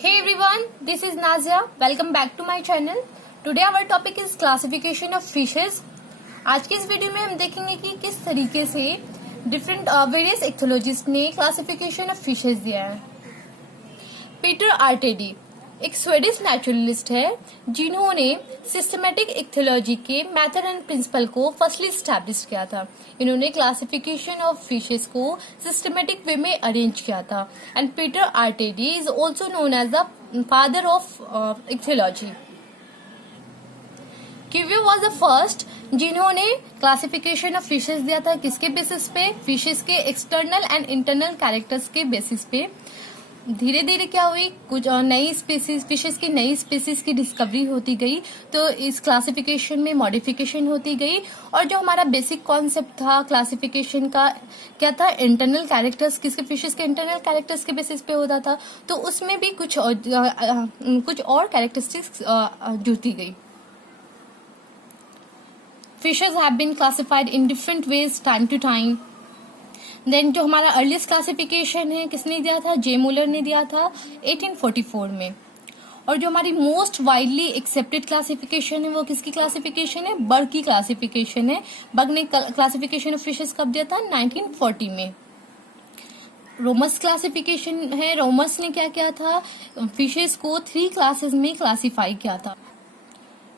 Hey everyone, this is Nazia. Welcome back to my channel. Today our topic is classification of fishes. आज की इस video में हम देखेंगे कि किस तरीके से डिफरेंट वेरियस इक्थोलॉजिस्ट ने क्लासिफिकेशन ऑफ फिशेज दिया है। पीटर आर्टेडी एक स्वीडिश नेचुरलिस्ट है जिन्होंने सिस्टमेटिक इक्थोलॉजी के मेथड एंड प्रिंसिपल को फर्स्टली स्टैब्लिश किया था। इन्होंने क्लासिफिकेशन ऑफ फिशेस को सिस्टमेटिक वे में अरेंज किया था and Peter Artedi is also known as the father of ichthyology. Cuvier was the first जिन्होंने क्लासिफिकेशन ऑफ फिशेज दिया था। किसके बेसिस पे? फिशेज के एक्सटर्नल एंड इंटरनल कैरेक्टर्स के बेसिस पे। धीरे धीरे क्या हुई, कुछ नई स्पीसीज फिशेज की नई स्पीसीज की डिस्कवरी होती गई, तो इस क्लासिफिकेशन में मॉडिफिकेशन होती गई। और जो हमारा बेसिक कॉन्सेप्ट था क्लासिफिकेशन का क्या था, इंटरनल कैरेक्टर्स, किसके फिशेज के इंटरनल कैरेक्टर्स के बेसिस पे होता था, तो उसमें भी कुछ और कैरेक्टरिस्टिक्स जुड़ती गई। Fishes have been classified in different ways time to time. Then जो हमारा अर्लीस्ट क्लासिफिकेशन है किसने दिया था? जे मुलर ने दिया था 1844 में। और जो हमारी मोस्ट वाइडली एक्सेप्टेड क्लासिफिकेशन है वो किसकी क्लासिफिकेशन है? बर्ग की क्लासिफिकेशन है। बर्ग ने क्लासिफिकेशन ऑफ फिशेस कब दिया था? 1940 में। रोमस क्लासिफिकेशन है, रोमस ने क्या किया था? फिशेस को 3 क्लासेस में क्लासिफाई किया था।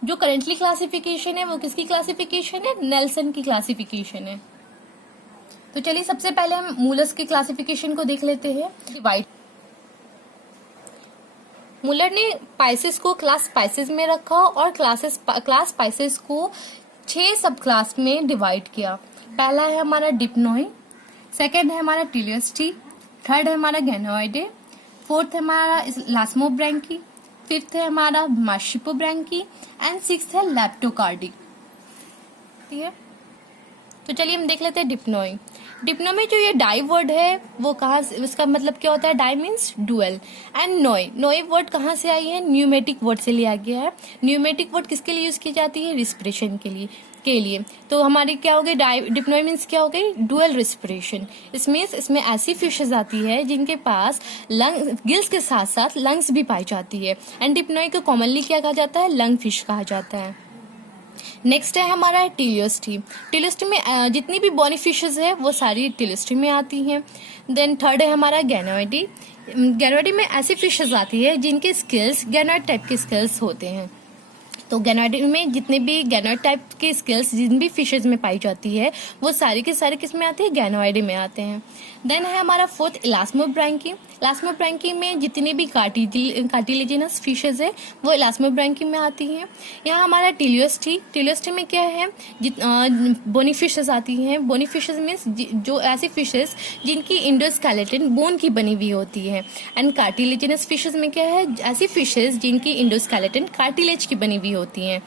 जो करेंटली क्लासिफिकेशन है वो किसकी क्लासिफिकेशन है? नेल्सन की क्लासिफिकेशन है। तो चलिए सबसे पहले हम मुलर की क्लासिफिकेशन को देख लेते हैं। डिवाइड मुलर ने स्पाइसेस को क्लास स्पाइसेस में रखा और क्लास स्पाइसेस को 6 सब क्लास में डिवाइड किया। पहला है हमारा डिप्नोई, सेकंड है हमारा टिलियस्टी, थर्ड है हमारा गैनोइडे, फोर्थ है हमारा लास्मोब्रैंकी, फिफ्थ है हमारा मार्शिपोब्रैंकी एंड सिक्स्थ है लैप्टोकार्डी। ठीक है, तो चलिए हम देख लेते हैं डिप्नोई। डिप्नो में जो ये डाई वर्ड है वो कहाँ से, उसका मतलब क्या होता है? डाई मीन्स डुअल एंड नोई। नोई वर्ड कहाँ से आई है? न्यूमेटिक वर्ड से लिया गया है। न्यूमेटिक वर्ड किसके लिए यूज की जाती है? रिस्पिरेशन के लिए। तो हमारी क्या हो गई? डिप्नोई मीन्स क्या हो गई? Dual respiration. इसमें ऐसी फिशेज आती है जिनके पास गिल्स के साथ साथ लंग्स भी पाई जाती है एंड डिप्नोई को कॉमनली क्या कहा जाता है? लंग फिश कहा जाता है। नेक्स्ट है हमारा टिलियोस्टी। टिलियोस्टी में जितनी भी बॉनी फिशेज है वो सारी टिलियोस्टी में आती हैं। देन थर्ड है हमारा गैनोइडी। गैनोइडी में ऐसी फिशेज आती है जिनके स्केल्स गैनोइड टाइप के स्केल्स होते हैं। तो गैनोइड में जितने भी गैनोइड टाइप के स्केल्स जिन भी फिशेज में पाई जाती है वो सारे के सारे किस में आते हैं? गैनोइड में आते हैं। देन है हमारा फोर्थ इलास्मोब्रैंकी। इलास्मोब्रैंकी में जितनी भी कार्टिलेजिनस फिशेज है वो इलास्मोब्रैंकी में आती हैं। यहाँ हमारा टिलियोस्टी। टिलियोस्टी में क्या है? बोनी फिशेज आती हैं। बोनी फिशेज मीन्स जो ऐसी फिशेज जिनकी इंडोस्केलेटन बोन की बनी हुई होती है एंड कार्टिलेजिनस फिशेज में क्या है? ऐसी फिशेज जिनकी इंडोस्केलेटन कार्टिलेज की बनी हुई होती हैं।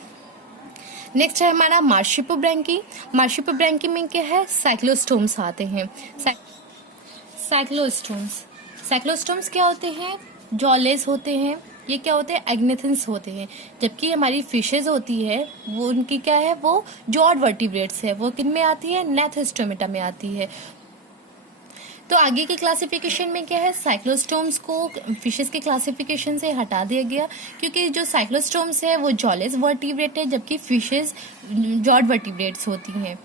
नेक्स्ट है हमारा मार्शिपोब्रैंकी। मार्शिपोब्रैंकी में क्या है? साइक्लोस्टोम्स आते हैं। साइक्लोस्टोम्स क्या होते हैं? जॉलेस होते हैं। ये क्या होते हैं? एग्नेथन्स होते हैं। जबकि हमारी फिशेज होती है वो उनकी क्या है? वो जॉड वर्टिब्रेट्स है। वो किन में आती है? नेथस्टोमेटा में आती है। तो आगे की क्लासिफिकेशन में क्या है? साइक्लोस्टोम्स को फिशेस के क्लासिफिकेशन से हटा दिया गया क्योंकि जो साइक्लोस्टोम्स है वो जॉलेस वर्टिब्रेट है जबकि फिशेस जॉड वर्टिब्रेट्स होती हैं।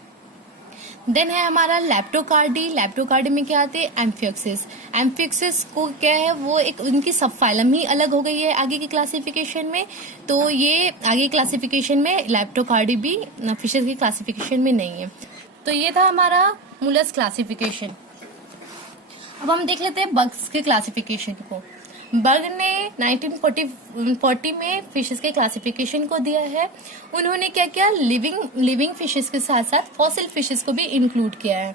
देन है हमारा लैप्टोकार्डी। लैप्टोकार्डी में क्या आते हैं? एम्फियोक्सिस। एम्फियोक्सिस को क्या है? वो एक उनकी सब फाइलम ही अलग हो गई है आगे की क्लासिफिकेशन में। तो ये आगे क्लासिफिकेशन में लैप्टोकार्डी भी फिशेस की क्लासिफिकेशन में नहीं है। तो ये था हमारा मुलर क्लासिफिकेशन। अब हम देख लेते हैं बग्स के क्लासिफिकेशन को। बर्ग ने 1940 में फिशेस के क्लासिफिकेशन को दिया है। उन्होंने क्या किया? लिविंग फिशेस के साथ साथ फॉसिल फिशेस को भी इंक्लूड किया है।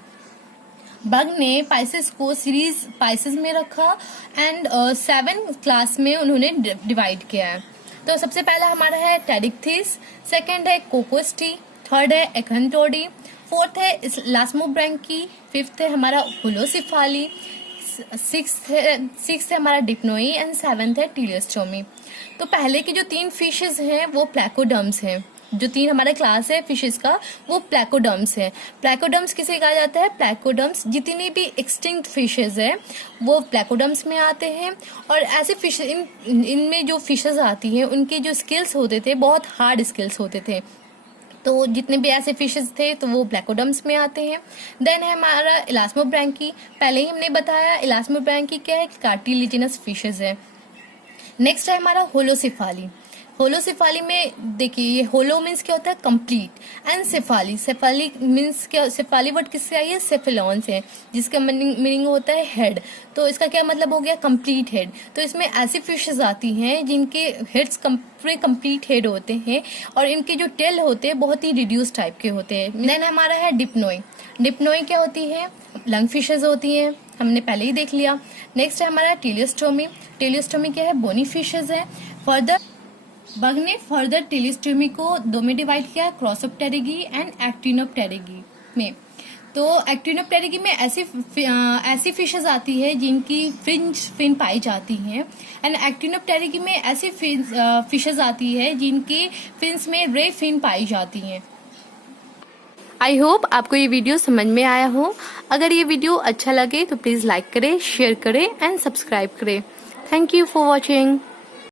बर्ग ने पाइसेस को सीरीज पाइसेस में रखा एंड 7 क्लास में उन्होंने डिवाइड किया है। तो सबसे पहला हमारा है टेरिक्थिस, सेकंड है कोकोस्टी, थर्ड है एखनटोडी, फोर्थ है लास्मोब्रैंकी, फिफ्थ है हमारा होलोसिफाली, सिक्स्थ है हमारा डिप्नोई एंड सेवेंथ है टिलियोस्टोमी। तो पहले की जो 3 फिशेज हैं वो प्लैकोडर्म्स हैं जो 3 हमारा क्लास है फिशेस का, वो प्लैकोडर्म्स है। प्लैकोडर्म्स किसे कहा जाता है? प्लैकोडर्म्स जितनी भी एक्सटिंक्ट फिशेस है वो प्लैकोडर्म्स में आते हैं। और ऐसे फिश इनमें जो फिशेस आती हैं उनके जो स्किल्स होते थे बहुत हार्ड स्किल्स होते थे, तो जितने भी ऐसे फिशेस थे तो वो प्लैकोडर्म्स में आते हैं। देन है हमारा इलास्मोब्रैंकी। पहले ही हमने बताया इलास्मोब्रैंकी क्या है, कार्टिलेजिनस फिशेस है। नेक्स्ट है हमारा होलोसेफाली। होलोसेफाली में देखिए, ये होलो मीन्स क्या होता है? Complete, and Shefali, Shefali means क्या? सेफाली वर्ड किससे आई है? सेफेलॉन से, जिसका मीनिंग होता है हेड। तो इसका क्या मतलब हो गया? Complete head. तो इसमें ऐसी फिशेस आती हैं जिनके हेड्स पूरे कंप्लीट हेड होते हैं और इनके जो टेल होते हैं बहुत ही रिड्यूस टाइप के होते हैं। देन हमारा है डिप्नोई। डिप्नोई क्या होती है? लंग फिशेस होती हैं, हमने पहले ही देख लिया। नेक्स्ट है हमारा टेलियोस्टोमी। टेलियोस्टोमी क्या है? बोनी फिशेस है। बग ने फर्दर टेलियोस्टोमी को दो में डिवाइड किया, क्रॉसोप्टेरिगी एंड एक्टिनोप्टेरिगी में। तो एक्टिनोप्टेरिगी में ऐसी फिशेस आती है जिनकी फिन पाई जाती हैं, एंड एक्टिनोप्टेरिगी में ऐसी फिशेस आती है जिनकी फिन्स में रे फिन पाई जाती हैं। आई होप आपको ये वीडियो समझ में आया हो। अगर ये वीडियो अच्छा लगे तो प्लीज लाइक करें, शेयर करें एंड सब्सक्राइब करें। Thank you for watching.